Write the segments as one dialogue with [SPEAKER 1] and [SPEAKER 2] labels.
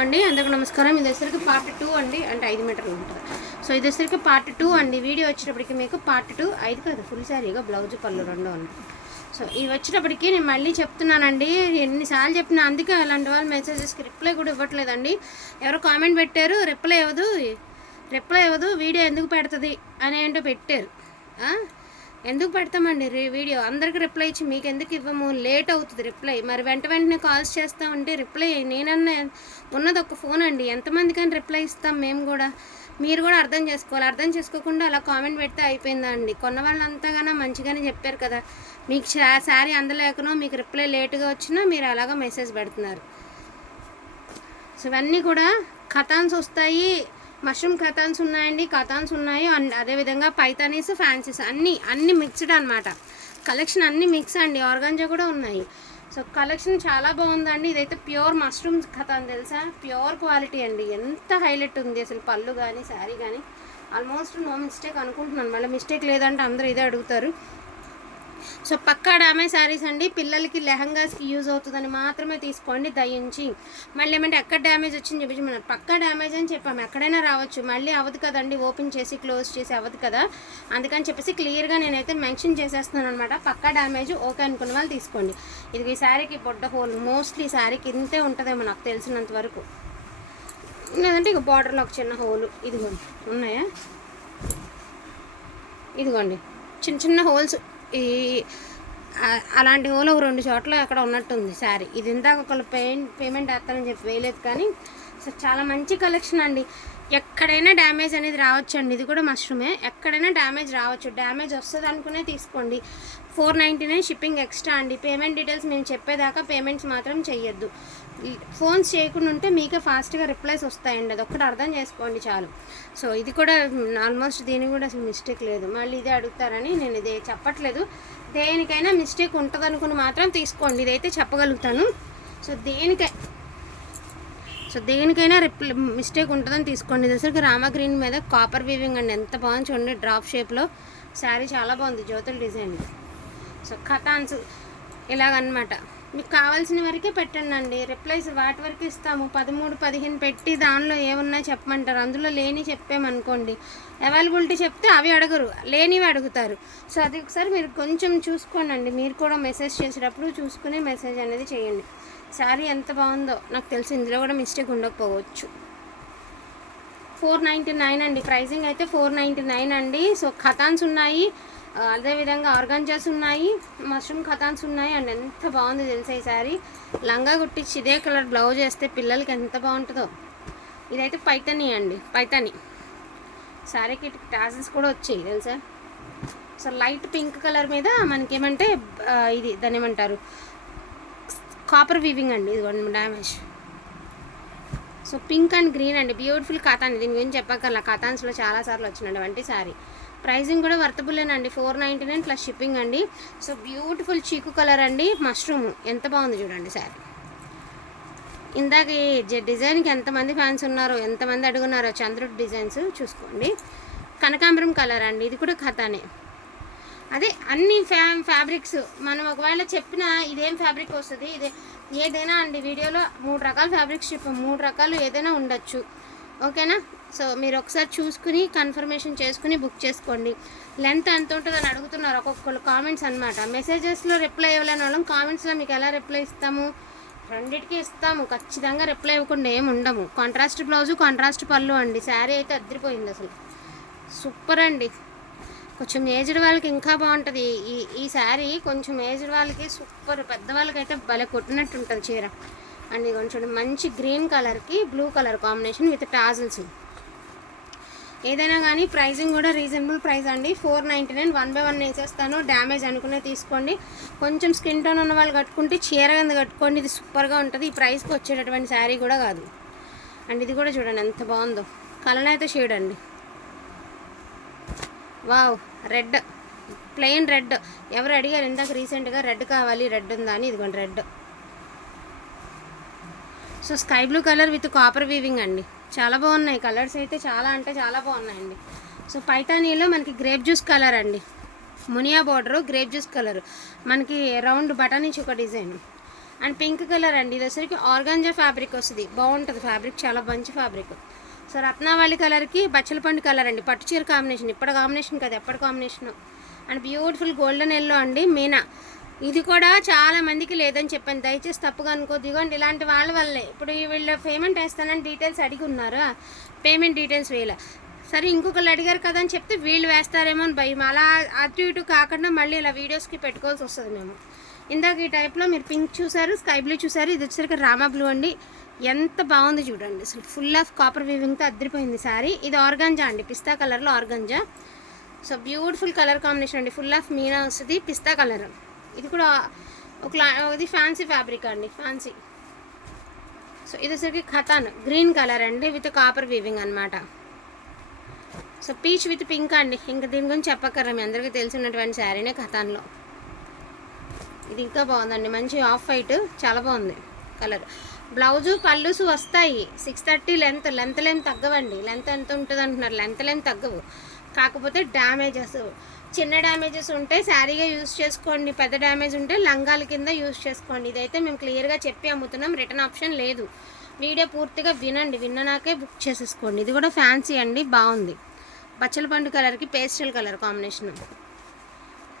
[SPEAKER 1] అండి అందరికి నమస్కారం. ఇది వచ్చరికి పార్ట్ టూ అండి అంటే ఐదు మీటర్లు ఉంటుంది. సో ఇది వచ్చరికి పార్ట్ టూ అండి. వీడియో వచ్చేటప్పటికి మీకు పార్ట్ టూ ఐదు కాదు ఫుల్ శారీగా బ్లౌజ్ పళ్ళు రెండు అండి సో ఇవి వచ్చేటప్పటికి నేను మళ్ళీ చెప్తున్నానండి. ఎన్నిసార్లు చెప్పినా అందుకే అలాంటి వాళ్ళు మెసేజెస్కి రిప్లై కూడా ఇవ్వట్లేదండి. ఎవరో కామెంట్ పెట్టారు రిప్లై ఇవ్వదు రిప్లై ఇవ్వదు వీడియో ఎందుకు పెడుతుంది అని ఏంటో పెట్టారు. ఎందుకు పెడతామండి వీడియో? అందరికి రిప్లై ఇచ్చి మీకు ఎందుకు ఇవ్వము? లేట్ అవుతుంది రిప్లై. మరి వెంట వెంటనే కాల్స్ చేస్తామంటే రిప్లై నేనన్నా ఉన్నది ఒక ఫోన్ అండి. ఎంతమందికైనా రిప్లై ఇస్తాం మేము కూడా. మీరు కూడా అర్థం చేసుకోవాలి. అర్థం చేసుకోకుండా అలా కామెంట్ పెడితే అయిపోయిందా అండి? కొన్న వాళ్ళంతాగానో మంచిగానే చెప్పారు కదా. మీకు శారీ అందలేకనో మీకు రిప్లై లేటుగా వచ్చినా మీరు అలాగా మెసేజ్ పెడుతున్నారు. సో ఇవన్నీ కూడా కథాన్స్ వస్తాయి మష్రూమ్ కథాన్స్ ఉన్నాయండి కథాన్స్ ఉన్నాయి అండ్ అదేవిధంగా పైతానీస్ ఫ్యాన్సీస్ అన్నీ అన్నీ మిక్స్డ్ అనమాట కలెక్షన్ అన్నీ మిక్స్ అండి ఆర్గాంజా కూడా ఉన్నాయి. సో కలెక్షన్ చాలా బాగుందండి. ఇదైతే ప్యూర్ మష్రూమ్ కథాన్ తెలుసా? ప్యూర్ క్వాలిటీ అండి. ఎంత హైలైట్ ఉంది అసలు పళ్ళు కానీ శారీ కానీ ఆల్మోస్ట్ నో మిస్టేక్ అనుకుంటున్నాను. మళ్ళీ మిస్టేక్ లేదంటే అందరూ ఇదే అడుగుతారు. సో పక్కా డామేజ్ శారీస్ అండి. పిల్లలకి లెహంగాస్కి యూజ్ అవుతుందని మాత్రమే తీసుకోండి దయించి. మళ్ళీ ఏమంటే ఎక్కడ డ్యామేజ్ వచ్చింది చూపించమన్నారు పక్కా డ్యామేజ్ అని చెప్పాము ఎక్కడైనా రావచ్చు. మళ్ళీ అవ్వదు కదండి ఓపెన్ చేసి క్లోజ్ చేసి అవ్వదు కదా. అందుకని చెప్పేసి క్లియర్గా నేనైతే మెన్షన్ చేసేస్తున్నాను అనమాట పక్కా డ్యామేజ్ ఓకే అనుకున్న వాళ్ళు తీసుకోండి. ఇది ఈ శారీకి బొడ్డ హోల్. మోస్ట్లీ శారీకి ఇంతే ఉంటుందేమో నాకు తెలిసినంత వరకు. లేదంటే ఇక బార్డర్లో ఒక చిన్న హోలు. ఇదిగోండి. ఉన్నాయా? ఇదిగోండి. చిన్న చిన్న హోల్స్ ఈ అలాంటి హోల్ ఒక రెండు చోట్ల అక్కడ ఉన్నట్టుంది శారీ ఇది ఇందాక ఒకళ్ళు పేమెంట్ పేమెంట్ వేస్తారని చెప్పి వేయలేదు కానీ సో చాలా మంచి కలెక్షన్ అండి. ఎక్కడైనా డ్యామేజ్ అనేది రావచ్చు అండి ఇది కూడా మష్రూమే. ఎక్కడైనా డ్యామేజ్ రావచ్చు. డ్యామేజ్ వస్తుంది అనుకునే తీసుకోండి. Four ninety nine shipping extra అండి. పేమెంట్ డీటెయిల్స్ మేము చెప్పేదాకా పేమెంట్స్ మాత్రం చెయ్యొద్దు. ఫోన్స్ చేయకుండా ఉంటే మీకే ఫాస్ట్గా రిప్లైస్ వస్తాయండి. అది ఒక్కటి అర్థం చేసుకోండి చాలు. సో ఇది కూడా ఆల్మోస్ట్ దీనికి కూడా అసలు మిస్టేక్ లేదు. మళ్ళీ ఇదే అడుగుతారని నేను ఇది చెప్పట్లేదు. దేనికైనా మిస్టేక్ ఉంటుంది అనుకుని మాత్రం తీసుకోండి. ఇదైతే చెప్పగలుగుతాను. సో దేనికై సో దేనికైనా రిప్లై మిస్టేక్ ఉంటుందని తీసుకోండి. ఇది అసలు రామా గ్రీన్ మీద కాపర్ వీవింగ్ అండి. ఎంత బాగుంది చూడండి డ్రాప్ షేప్లో. శారీ చాలా బాగుంది. జ్యోతుల డిజైన్. సో కథాన్స్ ఇలాగనమాట మీకు కావాల్సిన వరకే పెట్టండి అండి రిప్లైస్ వాటి వరకు ఇస్తాము. పదమూడు పదిహేను పెట్టి దానిలో ఏమున్నాయి చెప్పమంటారు. అందులో లేని చెప్పామనుకోండి అవైలబిలిటీ చెప్తే అవి అడగరు. లేనివి అడుగుతారు. సో అది ఒకసారి మీరు కొంచెం చూసుకోనండి. మీరు కూడా మెసేజ్ చేసేటప్పుడు చూసుకుని మెసేజ్ అనేది చేయండి. శారీ ఎంత బాగుందో నాకు తెలిసి ఇందులో కూడా మిస్టేక్ ఉండకపోవచ్చు. ఫోర్ నైంటీ నైన్ అండి. ప్రైజింగ్ అయితే ఫోర్ నైంటీ నైన్ అండి. సో ఖతాన్స్ ఉన్నాయి. అదేవిధంగా ఆర్గాన్జాస్ ఉన్నాయి మష్రూమ్ ఖతాన్స్ ఉన్నాయి అండ్ ఎంత బాగుంది తెలుసా ఈ శారీ? లంగా కుట్టించి ఇదే కలర్ బ్లౌజ్ వేస్తే పిల్లలకి ఎంత బాగుంటుందో. ఇదైతే పైతని అండి పైతని. శారీకి టాసెస్ కూడా వచ్చాయి తెలుసా? సో లైట్ పింక్ కలర్ మీద మనకేమంటే ఇది దాని ఏమంటారు? కాపర్ వీవింగ్ అండి ఇదిగోండి damage. So pink and green అండి బ్యూటిఫుల్ కాతాన్ దీని గురించి చెప్పగల కాతాన్స్లో చాలా సార్లు వచ్చినండి వంటి శారీ. ప్రైజింగ్ కూడా వర్తబులేనండి four ninety nine plus shipping అండి. సో బ్యూటిఫుల్ చీకు కలర్ అండి. మష్రూమ్ ఎంత బాగుంది చూడండి శారీ ఇందాక ఈ జ- డిజైన్కి ఎంతమంది ఫ్యాన్స్ ఉన్నారో ఎంతమంది అడుగున్నారో చంద్రుడి డిజైన్స్ చూసుకోండి. కనకాంబరం కలర్ అండి. ఇది కూడా కథనే. అదే అన్ని ఫ్యా ఫ్యాబ్రిక్స్ మనం ఒకవేళ చెప్పిన ఇదేం ఫ్యాబ్రిక్ వస్తుంది? ఇదే ఏదైనా అండి. వీడియోలో మూడు రకాల ఫ్యాబ్రిక్స్ చెప్పాం మూడు రకాలు ఏదైనా ఉండొచ్చు. ఓకేనా? సో మీరు ఒకసారి చూసుకుని కన్ఫర్మేషన్ చేసుకుని బుక్ చేసుకోండి. లెంత్ ఎంత ఉంటుందని అడుగుతున్నారు ఒక్కొక్కరు కామెంట్స్ అనమాట మెసేజెస్లో రిప్లై ఇవ్వలేని వాళ్ళం కామెంట్స్లో మీకు ఎలా రిప్లై ఇస్తాము? రెండింటికి ఇస్తాము. ఖచ్చితంగా రిప్లై ఇవ్వకుండా ఏమి ఉండము. కాంట్రాస్ట్ బ్లౌజు కాంట్రాస్ట్ పళ్ళు అండి. శారీ అయితే అద్దరిపోయింది అసలు. సూపర్ అండి. కొంచెం ఏజ్డ్ వాళ్ళకి ఇంకా బాగుంటుంది. ఈ ఈ శారీ కొంచెం ఏజ్డ్ వాళ్ళకి సూపర్. పెద్దవాళ్ళకైతే భలే కొట్టినట్టు ఉంటుంది చీర. అండ్ ఇది కొంచెం మంచి గ్రీన్ కలర్కి blue colour combination with tassels. ఏదైనా కానీ ప్రైజింగ్ కూడా రీజనబుల్ ప్రైస్ అండి. Four ninety nine one by one వేసేస్తాను. డ్యామేజ్ అనుకునే తీసుకోండి. కొంచెం స్కిన్ టోన్ ఉన్న వాళ్ళు కట్టుకుంటే చీర కింద కట్టుకోండి. ఇది సూపర్గా ఉంటుంది. ఈ ప్రైస్కి వచ్చేటటువంటి శారీ కూడా కాదు. అండ్ ఇది కూడా చూడండి ఎంత బాగుందో. కలర్ అయితే షేడ్ అండి. Wow red. Plain red. ఎవరు అడిగారు? ఇందాక రీసెంట్గా రెడ్ కావాలి రెడ్ ఉందా అని. ఇదిగోండి red. So sky blue colour with copper weaving అండి. చాలా బాగున్నాయి. కలర్స్ అయితే చాలా అంటే చాలా బాగున్నాయండి. సో పైతానీలో మనకి గ్రేప్ జ్యూస్ కలర్ అండి. మునియా బార్డరు గ్రేప్ జ్యూస్ కలర్ మనకి రౌండ్ బటన్ నుంచి ఒక డిజైన్. అండ్ పింక్ కలర్ అండి. ఇది వచ్చరికి ఆర్గాంజా ఫ్యాబ్రిక్ వస్తుంది. బాగుంటుంది ఫ్యాబ్రిక్ చాలా మంచి ఫ్యాబ్రిక్ సో రత్నావళి కలర్కి బచ్చలపండు కలర్ అండి. పట్టు చీర కాంబినేషన్ ఇప్పటి కాంబినేషన్ కదా ఎప్పటి combination and beautiful golden yellow అండి. మీనా. ఇది కూడా చాలా మందికి లేదని చెప్పాను. దయచేసి తప్పుగా అనుకో దిగోండి ఇలాంటి వాళ్ళ వల్లే. ఇప్పుడు వీళ్ళ పేమెంట్ వేస్తానని డీటెయిల్స్ అడిగి ఉన్నారు పేమెంట్ డీటెయిల్స్ వేయాల. సరే ఇంకొకళ్ళు అడిగారు కదా అని చెప్తే వీళ్ళు వేస్తారేమో అని భయం. అలా అటు ఇటు కాకుండా మళ్ళీ ఇలా వీడియోస్కి పెట్టుకోవాల్సి వస్తుంది మేము. ఇందాక ఈ టైప్లో మీరు పింక్ చూసారు స్కై బ్లూ చూసారు ఇది వచ్చేసరికి రామా బ్లూ అండి. ఎంత బాగుంది చూడండి. అసలు ఫుల్ ఆఫ్ కాపర్ వీవింగ్తో అద్దరిపోయింది సారీ. ఇది ఆర్గాంజా అండి పిస్తా కలర్లో organza so beautiful colour combination అండి. ఫుల్ ఆఫ్ మీనా వస్తుంది పిస్తా కలర్ ఇది కూడా ఒక ఇది ఫ్యాన్సీ ఫ్యాబ్రిక్ అండి ఫ్యాన్సీ సో ఇది వచ్చరికి ఖతాన్ గ్రీన్ కలర్ అండి విత్ కాపర్ వీవింగ్ అన్నమాట. సో పీచ్ విత్ పింక్ అండి. ఇంకా దీని గురించి చెప్పక్కర్రా మీ అందరికీ తెలిసినటువంటి శారీనే ఖతాన్లో. ఇది ఇంకా బాగుందండి మంచి ఆఫ్ వైట్ చాలా బాగుంది కలర్ బ్లౌజు పళ్ళుస్ వస్తాయి సిక్స్ థర్టీ లెంత్ లెంత్ లేం తగ్గవండి. లెంత్ ఎంత ఉంటుంది అంటున్నారు లెంత్ లేం తగ్గవు. కాకపోతే డ్యామేజెస్ చిన్న డ్యామేజెస్ ఉంటే శారీగా యూస్ చేసుకోండి పెద్ద డ్యామేజ్ ఉంటే లంగాల కింద యూస్ చేసుకోండి. ఇదైతే మేము క్లియర్గా చెప్పి అమ్ముతున్నాం రిటర్న్ ఆప్షన్ లేదు. వీడియో పూర్తిగా వినండి విన్ననాకే బుక్ చేసేసుకోండి. ఇది కూడా ఫ్యాన్సీ అండి బాగుంది. బచ్చల పండు కలర్కి pastel colour combination.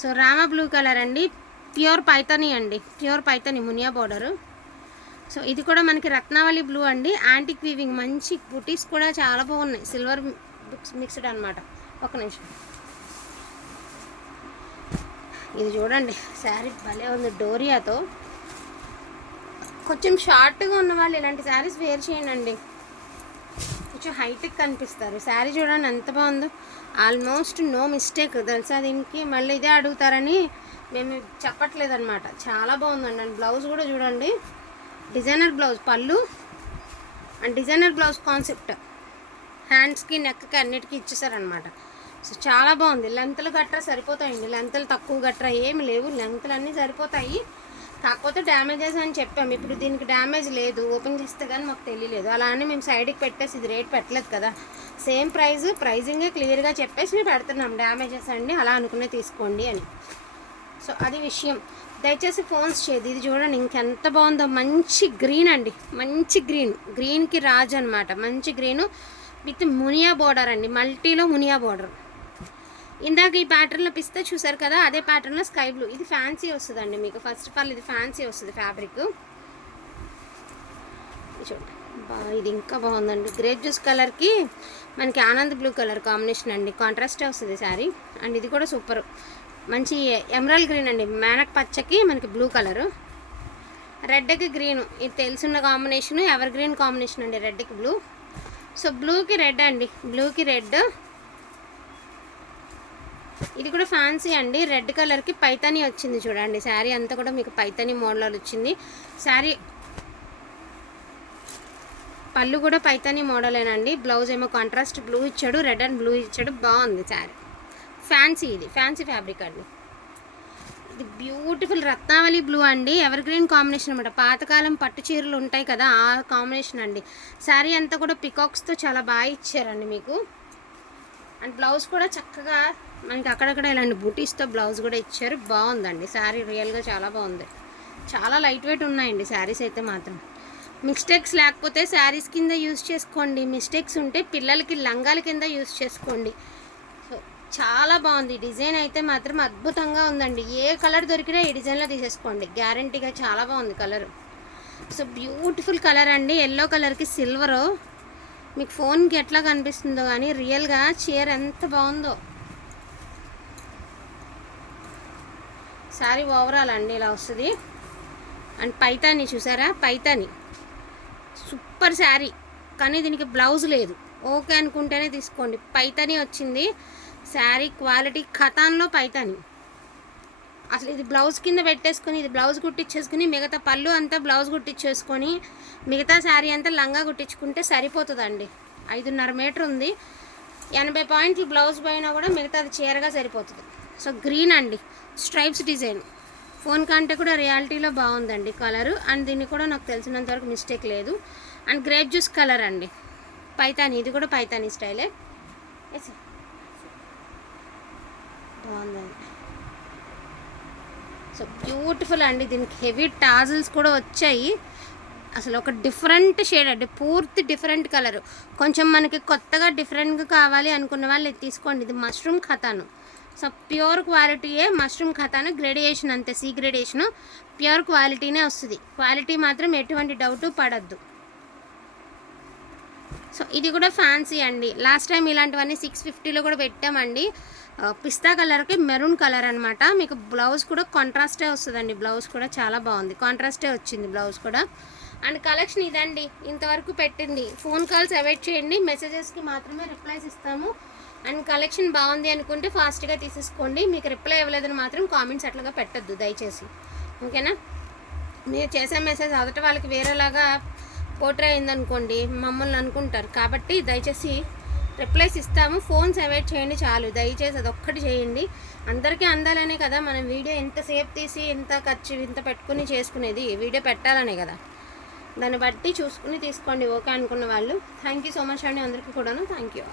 [SPEAKER 1] So Rama blue colour అండి ప్యూర్ పైతని అండి ప్యూర్ పైతని మునియా బోర్డరు. సో ఇది కూడా మనకి రత్నావళి బ్లూ అండి యాంటిక్ వీవింగ్ మంచి బుటీస్ కూడా చాలా బాగున్నాయి. సిల్వర్ బుక్స్ మిక్స్డ్ అనమాట ఒక నిమిషం. ఇది చూడండి శారీ భలే ఉంది డోరియాతో. కొంచెం షార్ట్గా ఉన్న వాళ్ళు ఇలాంటి శారీస్ వేర్ చేయండి కొంచెం హైటెక్ కనిపిస్తారు. శారీ చూడండి ఎంత బాగుందో. Almost no mistake. తెలుసా దీనికి? మళ్ళీ ఇదే అడుగుతారని మేము చెప్పట్లేదనమాట చాలా బాగుందండి. అండ్ బ్లౌజ్ కూడా చూడండి. డిజైనర్ బ్లౌజ్ పళ్ళు. And designer blouse concept. హ్యాండ్స్కి నెక్కి అన్నిటికీ ఇచ్చేసారనమాట సో చాలా బాగుంది. లెంత్లు గట్రా సరిపోతాయండి. లెంత్లు తక్కువ గట్రా ఏమి లేవు. లెంత్లు అన్నీ సరిపోతాయి. కాకపోతే డ్యామేజెస్ అని చెప్పాము. ఇప్పుడు దీనికి డ్యామేజ్ లేదు. ఓపెన్ చేస్తే కానీ మాకు తెలియలేదు. అలా అని మేము సైడ్కి పెట్టేసి ఇది రేట్ పెట్టలేదు కదా. సేమ్ ప్రైస్ ప్రైజింగే క్లియర్గా చెప్పేసి మేము పెడుతున్నాం. డ్యామేజెస్ అండి అలా అనుకునే తీసుకోండి అని. సో అది విషయం. దయచేసి ఫోన్స్ చేయదు ఇది చూడండి ఇంకెంత బాగుందో. మంచి గ్రీన్ అండి. మంచి గ్రీన్. గ్రీన్కి రాజు అనమాట మంచి గ్రీను. విత్ మునియా బోర్డర్ అండి. మల్టీలో మునియా బోర్డర్. ఇందాక ఈ ప్యాటర్న్లో పిస్తే చూసారు కదా అదే ప్యాటర్న్లో స్కై బ్లూ ఇది ఫ్యాన్సీ వస్తుందండి మీకు. ఫస్ట్ ఆఫ్ ఆల్ ఇది ఫ్యాన్సీ వస్తుంది ఫ్యాబ్రిక్ చూడండి. బా ఇది ఇంకా బాగుందండి. గ్రేప్ జ్యూస్ కలర్కి మనకి ఆనంద్ బ్లూ కలర్ కాంబినేషన్ అండి. కాంట్రాస్ట్ వస్తుంది శారీ అండ్ ఇది కూడా సూపర్ మంచి ఎమరల్ గ్రీన్ అండి. మేనక్ పచ్చకి మనకి బ్లూ కలరు రెడ్కి గ్రీన్ ఇది తెలుసున్న కాంబినేషన్ ఎవర్ గ్రీన్ కాంబినేషన్ అండి రెడ్కి బ్లూ సో బ్లూకి రెడ్ అండి. బ్లూకి రెడ్ ఇది కూడా ఫ్యాన్సీ అండి. రెడ్ కలర్కి పైతాని వచ్చింది చూడండి. శారీ అంతా కూడా మీకు పైతాని మోడల్ వచ్చింది. శారీ పళ్ళు కూడా పైతాని మోడలేనండి బ్లౌజ్ ఏమో కాంట్రాస్ట్ బ్లూ ఇచ్చాడు రెడ్ అండ్ బ్లూ ఇచ్చాడు. బాగుంది శారీ ఫ్యాన్సీ ఇది. ఫ్యాన్సీ ఫ్యాబ్రిక్ అండి. ఇది బ్యూటిఫుల్ రత్నావళి బ్లూ అండి. ఎవర్ గ్రీన్ కాంబినేషన్ అనమాట పాతకాలం పట్టు చీరలు ఉంటాయి కదా ఆ కాంబినేషన్ అండి. శారీ అంతా కూడా పికాక్స్తో చాలా బాగా ఇచ్చారండి మీకు. అండ్ బ్లౌజ్ కూడా చక్కగా మనకి అక్కడక్కడ ఇలాంటి బుటీస్తో బ్లౌజ్ కూడా ఇచ్చారు. బాగుందండి శారీ రియల్గా చాలా బాగుంది చాలా లైట్ వెయిట్ ఉన్నాయండి శారీస్ అయితే మాత్రం. మిస్టేక్స్ లేకపోతే శారీస్ కింద యూస్ చేసుకోండి. మిస్టేక్స్ ఉంటే పిల్లలకి లంగాల కింద యూస్ చేసుకోండి. సో చాలా బాగుంది డిజైన్ అయితే మాత్రం అద్భుతంగా ఉందండి. ఏ కలర్ దొరికినా ఈ డిజైన్లో తీసేసుకోండి. గ్యారంటీగా చాలా బాగుంది కలర్. సో బ్యూటిఫుల్ కలర్ అండి. ఎల్లో కలర్కి సిల్వరు. మీకు ఫోన్కి ఎట్లా కనిపిస్తుందో కానీ రియల్గా చీర ఎంత బాగుందో శారీ ఓవరాల్ అండి ఇలా వస్తుంది. అండ్ పైతాని చూసారా? పైతాని. సూపర్ శారీ కానీ దీనికి బ్లౌజ్ లేదు. ఓకే అనుకుంటేనే తీసుకోండి. పైతాని వచ్చింది. శారీ క్వాలిటీ ఖతాన్లో పైతాని. అసలు ఇది బ్లౌజ్ కింద పెట్టేసుకొని ఇది బ్లౌజ్ కుట్టించేసుకుని మిగతా పళ్ళు అంతా బ్లౌజ్ కుట్టించేసుకొని మిగతా శారీ అంతా లంగా కుట్టించుకుంటే సరిపోతుందండి. ఐదున్నర మీటర్ ఉంది. ఎనభై పాయింట్లు బ్లౌజ్ పైన కూడా మిగతాది చీరగా సరిపోతుంది. సో గ్రీన్ అండి. Stripes design. ఫోన్ కంటే కూడా రియాలిటీలో బాగుందండి కలరు. అండ్ దీన్ని కూడా నాకు తెలిసినంత వరకు మిస్టేక్ లేదు. అండ్ గ్రేప్ జ్యూస్ కలర్ అండి. పైతాని ఇది కూడా పైతాని స్టైలే. ఎస్ బాగుందండి. సో బ్యూటిఫుల్ అండి. దీనికి హెవీ టాజిల్స్ కూడా వచ్చాయి. అసలు ఒక డిఫరెంట్ షేడ్ అండి. పూర్తి డిఫరెంట్ కలర్. కొంచెం మనకి కొత్తగా డిఫరెంట్గా కావాలి అనుకున్న వాళ్ళు ఇది తీసుకోండి. ఇది మష్రూమ్ ఖతాను. సో ప్యూర్ క్వాలిటీయే మష్రూమ్ ఖతాను గ్రేడియేషన్ అంతే సీ గ్రేడియేషన్ ప్యూర్ క్వాలిటీనే వస్తుంది. క్వాలిటీ మాత్రం ఎటువంటి డౌట్ పడద్దు. సో ఇది కూడా ఫ్యాన్సీ అండి. లాస్ట్ టైం ఇలాంటివన్నీ సిక్స్ ఫిఫ్టీలో కూడా పెట్టామండి. Uh, పిస్తా కలర్కి మెరూన్ కలర్ అనమాట మీకు బ్లౌజ్ కూడా కాంట్రాస్టే వస్తుందండి. బ్లౌజ్ కూడా చాలా బాగుంది. కాంట్రాస్టే వచ్చింది బ్లౌజ్ కూడా. అండ్ కలెక్షన్ ఇదండి. ఇంతవరకు పెట్టింది. ఫోన్ కాల్స్ అవాయిడ్ చేయండి. మెసేజెస్కి మాత్రమే రిప్లైస్ ఇస్తాము. అండ్ కలెక్షన్ బాగుంది అనుకుంటే ఫాస్ట్గా తీసేసుకోండి. మీకు రిప్లై ఇవ్వలేదని మాత్రం కామెంట్స్ అట్లాగా పెట్టద్దు దయచేసి. ఓకేనా? మీరు చేసే మెసేజ్ అదట వాళ్ళకి వేరేలాగా పోట్రే అయిందనుకోండి మమ్మల్ని అనుకుంటారు. కాబట్టి దయచేసి రిప్లైస్ ఇస్తాము. ఫోన్స్ అవాయిడ్ చేయండి చాలు. దయచేసి అది ఒక్కటి చేయండి. అందరికీ అందాలనే కదా మనం వీడియో ఎంతసేపు తీసి ఎంత ఖర్చు ఇంత పెట్టుకుని చేసుకునేది? వీడియో పెట్టాలనే కదా. దాన్ని బట్టి చూసుకుని తీసుకోండి. ఓకే అనుకున్న వాళ్ళు. థ్యాంక్ యూ సో మచ్ అండి అందరికీ కూడాను. Thank you